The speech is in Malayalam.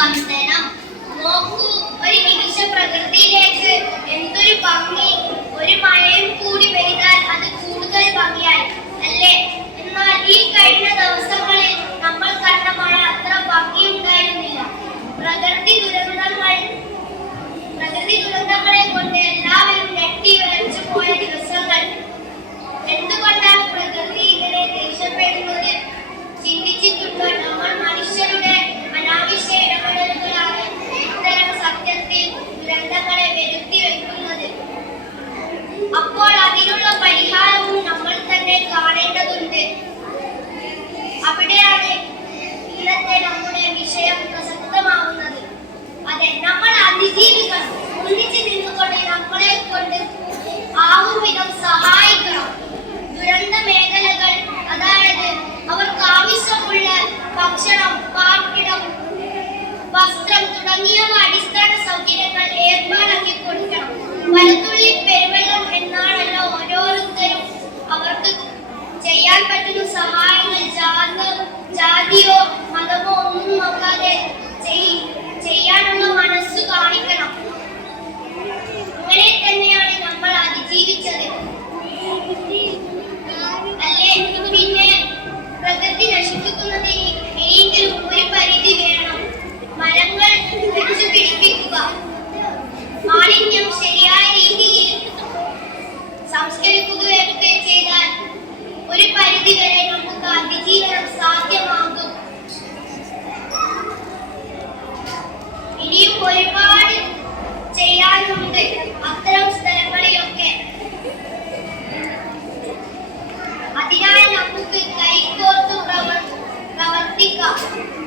വന്ദനം നോക്കൂ ഒരു മികച്ച പ്രകൃതിയിലേക്ക് എന്തൊരു ഭംഗി ഒരു മഴയും കൂടി പെയ്താൽ അത് കൂടുതൽ ഭംഗിയായി അല്ലേ? എന്നാൽ ഈ കഴിഞ്ഞ ദിവസങ്ങളിൽ നമ്മൾ കണ്ട മഴ അത്ര ഭംഗിയുണ്ടായിരുന്നില്ല. പ്രകൃതി ദുരന്തങ്ങൾ പ്രകൃതി ദുരന്തങ്ങളെ കൊണ്ട് എല്ലാവരും ഞെട്ടി വരച്ചു പോയ ദിവസങ്ങൾ. എന്തുകൊണ്ടാണ് പ്രകൃതി ഇങ്ങനെ ദേഷ്യപ്പെടുന്നത്? ചിന്തിച്ചിട്ടുണ്ടോ? ഇന്നത്തെ നമ്മുടെ വിഷയം പ്രസക്തമാവുന്നത്. അതെ നമ്മൾ അതിജീവിക്കണം. ഒന്നിച്ചു നിന്നുകൊണ്ട് നമ്മളെ കൊണ്ട് ആവും വിധം സഹായിക്കണം. ദുരന്ത മേഖലകൾ അതായത് അവർക്ക് ആവശ്യമുള്ള ഭക്ഷണം പാർപ്പിടം വസ്ത്രം തുടങ്ങിയവ അടിസ്ഥാന സൗകര്യങ്ങൾ ഏർപ്പാടാക്കി കൊടുക്കണം. വലത്തുള്ളി പെരുവെള്ളം എന്നാണല്ലോ ഓരോരുത്തരും അവർക്ക് ചെയ്യാൻ പറ്റുന്ന സഹായങ്ങൾ സൂക്ഷിക്കുന്നതിന് എനിക്കും ഒരു പരിധി വേണം. മരങ്ങൾ വെച്ചു പിടിപ്പിക്കുക. മാലിന്യം ശരിയായ രീതിയിൽ സംസ്കരിക്കുകയൊക്കെ ചെയ്താൽ ഒരു പരിധി വരെ നമുക്ക് അതിജീവനം സാധ്യമാകും. ഇനിയും ഒരുപാട് ചെയ്യാനുണ്ട് അത്തരം സ്ഥലങ്ങളിലൊക്കെ. അതിനാൽ നമുക്ക് No.